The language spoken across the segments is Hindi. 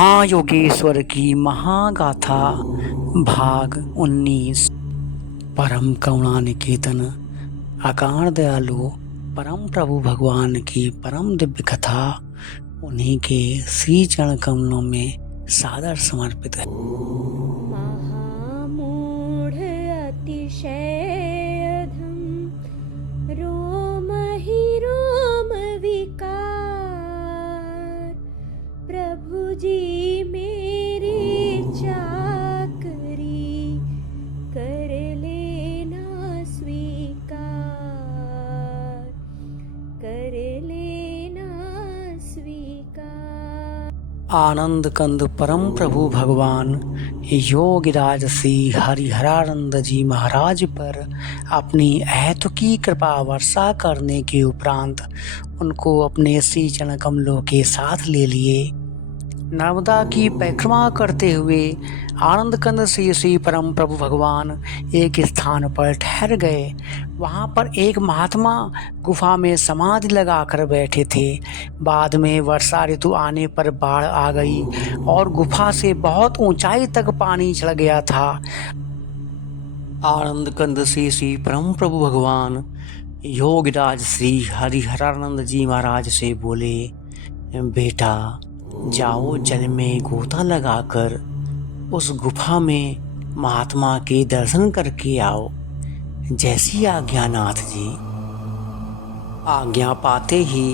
महायोगेश्वर की महागाथा भाग 19। परम करुणा निकेतन अकारण दयालु परम प्रभु भगवान की परम दिव्य कथा उन्हीं के श्री चरण कमलों में सादर समर्पित है। महामूढ़ अतिशय अधम रोम ही रोम विकार प्रभु जी मेरी चाकरी कर लेना स्वीकार कर लेना स्वीकार। आनंद कंद परम प्रभु भगवान योगिराज श्री हरिहरानंद जी महाराज पर अपनी अहेतुकी कृपा वर्षा करने के उपरांत उनको अपने श्री चरण कमलों के साथ ले लिए नर्मदा की परिक्रमा करते हुए आनंद कंद श्री परम प्रभु भगवान एक स्थान पर ठहर गए। वहाँ पर एक महात्मा गुफा में समाधि लगाकर बैठे थे। बाद में वर्षा ऋतु आने पर बाढ़ आ गई और गुफा से बहुत ऊंचाई तक पानी चढ़ गया था। आनंद कंद श्री परम प्रभु भगवान योगिराज श्री हरिहरानंद जी महाराज से बोले, बेटा जाओ जल में गोता लगाकर उस गुफा में महात्मा के दर्शन करके आओ। जैसी आज्ञा नाथ जी। आज्ञा पाते ही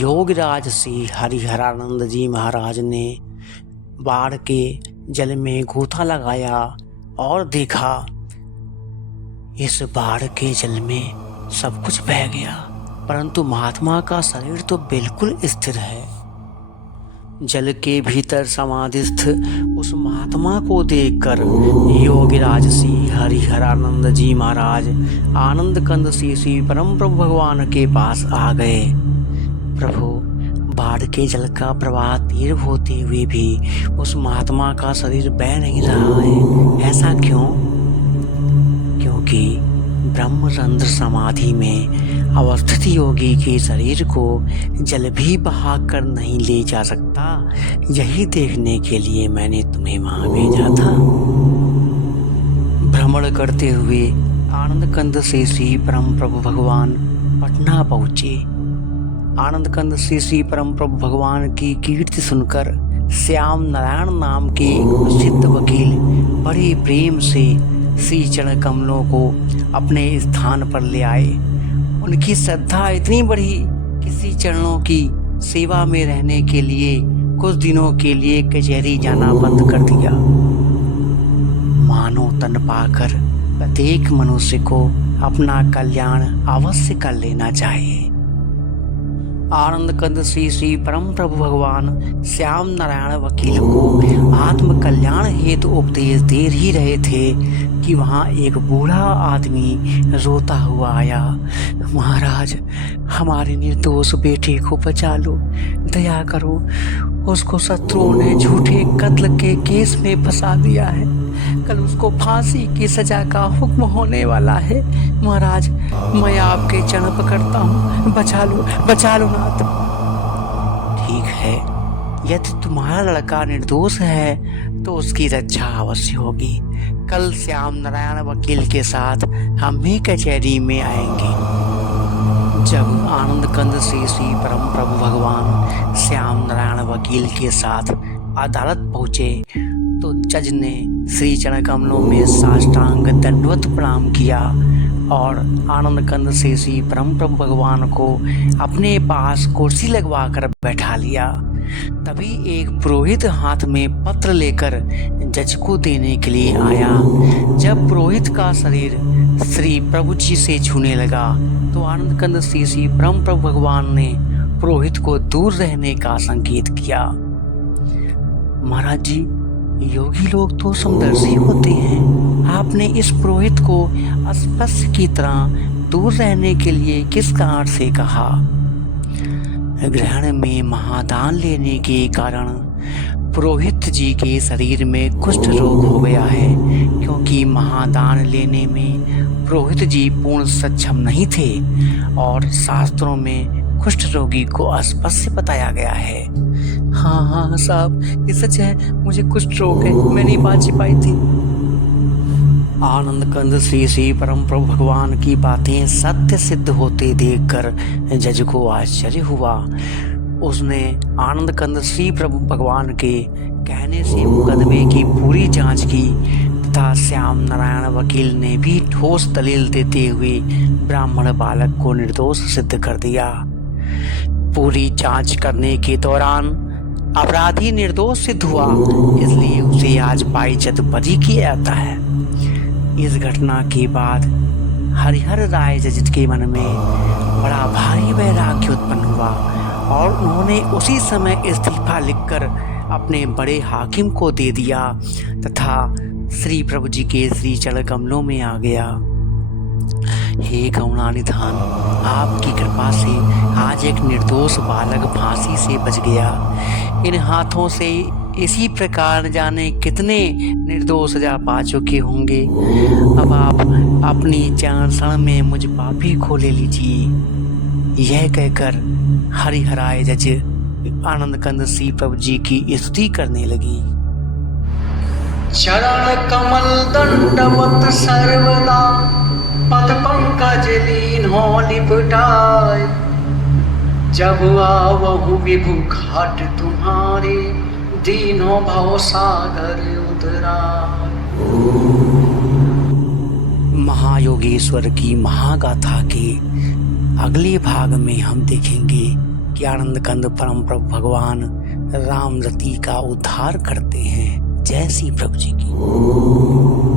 योगिराज श्री हरिहरानंद जी महाराज ने बाढ़ के जल में गोता लगाया और देखा इस बाढ़ के जल में सब कुछ बह गया, परंतु महात्मा का शरीर तो बिल्कुल स्थिर है। जल के भीतर समाधिस्थ उस महात्मा को देखकर योगिराज श्री हरिहरानंद जी महाराज आनंद कंद श्री परम प्रभु भगवान के पास आ गए। प्रभु, बाढ़ के जल का प्रवाह तीव्र होते हुए भी उस महात्मा का शरीर बह नहीं रहा है, ऐसा क्यों? क्योंकि ब्रह्मरंध्र समाधि में अवस्थित योगी के शरीर को जल भी बहा कर नहीं ले जा सकता। यही देखने के लिए मैंने तुम्हें वहां भेजा था। भ्रमण करते हुए आनंद कंद श्री परम प्रभु भगवान पटना पहुँचे। आनंद कंद श्री परम प्रभु भगवान की कीर्ति सुनकर श्याम नारायण नाम के प्रसिद्ध वकील बड़े प्रेम से श्री चरण कमलों को अपने स्थान पर ले आए। उनकी श्रद्धा इतनी बढ़ी कि श्री चरणों की सेवा में रहने के लिए कुछ दिनों के लिए कचहरी जाना बंद कर दिया। मानव तन पाकर प्रत्येक मनुष्य को अपना कल्याण अवश्य कर लेना चाहिए। आनंद कंद श्री परम प्रभु भगवान श्याम नारायण वकील को आत्म कल्याण हेतु उपदेश दे ही रहे थे कि वहाँ एक बूढ़ा आदमी रोता हुआ आया। महाराज, हमारे निर्दोष बेटे को बचा लो, दया करो, उसको शत्रुओं ने झूठे कत्ल के केस में फंसा दिया है। कल उसको फांसी की सजा का हुक्म होने वाला है। महाराज, मैं आपके चरण पकड़ता हूँ, बचा लो नाथ। ठीक है, यदि तुम्हारा लड़का निर्दोष है तो उसकी रक्षा अवश्य होगी। कल श्याम नारायण वकील के साथ हम भी कचहरी में आएंगे। जब आनंद कंद श्री परम प्रभु भगवान श्याम नारायण वकील के साथ अदालत पहुँचे तो जज ने श्री चरण कमलों में साष्टांग दंडवत प्रणाम किया और आनंद कंद श्री परम प्रभु भगवान को अपने पास कुर्सी लगवा कर बैठा लिया। तभी एक पुरोहित हाथ में पत्र लेकर जज को देने के लिए आया। जब पुरोहित का शरीर श्री प्रभु जी से छूने लगा तो आनंद कंद श्री परम प्रभु भगवान ने पुरोहित को दूर रहने का संकेत किया। महाराज जी, योगी लोग तो समदर्शी होते हैं, आपने इस पुरोहित को अस्पष्ट की तरह दूर रहने के लिए किस कारण से कहा? ग्रहण में महादान लेने के कारण पुरोहित जी के शरीर में कुष्ठ रोग हो गया है। क्योंकि महादान लेने में पुरोहित जी पूर्ण सक्षम नहीं थे और शास्त्रों में कुष्ठ रोगी को अस्पष्ट बताया गया है। हाँ साहब, ये सच है, मुझे कुछ स्ट्रोक है, मैं नहीं बात छिपाई थी। आनंद कंद श्री श्री परम प्रभु भगवान की बातें सत्य सिद्ध होते देखकर जज को आश्चर्य हुआ। उसने आनंद कंद श्री प्रभु भगवान के कहने से मुकदमे की पूरी जांच की तथा श्याम नारायण वकील ने भी ठोस दलील देते हुए ब्राह्मण बालक को निर्दोष सिद्ध कर दिया। पूरी जांच करने के दौरान अपराधी निर्दोष सिद्ध हुआ, इसलिए उसे आज बाइज्जत बरी किया जाता है। इस घटना के बाद हरिहर राय जज के मन में बड़ा भारी वैराग्य उत्पन्न हुआ और उन्होंने उसी समय इस्तीफा लिखकर अपने बड़े हाकिम को दे दिया तथा श्री प्रभु जी के श्री चरण कमलों में आ गया। हे करुणानिधान, आपकी कृपा से आज एक निर्दोष बालक फांसी से बच गया। इन हाथों से इसी प्रकार न जाने कितने निर्दोष सजा पा चुके होंगे। अब आप अपनी चरण शरण में मुझ पापी को ले लीजिए। यह कहकर हरिहराय जज आनंद कंद श्री प्रभु जी की स्तुति करने लगी। चरण कमल दंडवत सर्वदा पद पंकज लीन्हो लिपटाय। जब आवहु विभु घाट तुम्हारे दीनो भव सागर उतराय। महायोगेश्वर की महागाथा के अगले भाग में हम देखेंगे कि आनंद कंद परम प्रभु भगवान राम रति का उद्धार करते हैं। जय श्री प्रभु जी की।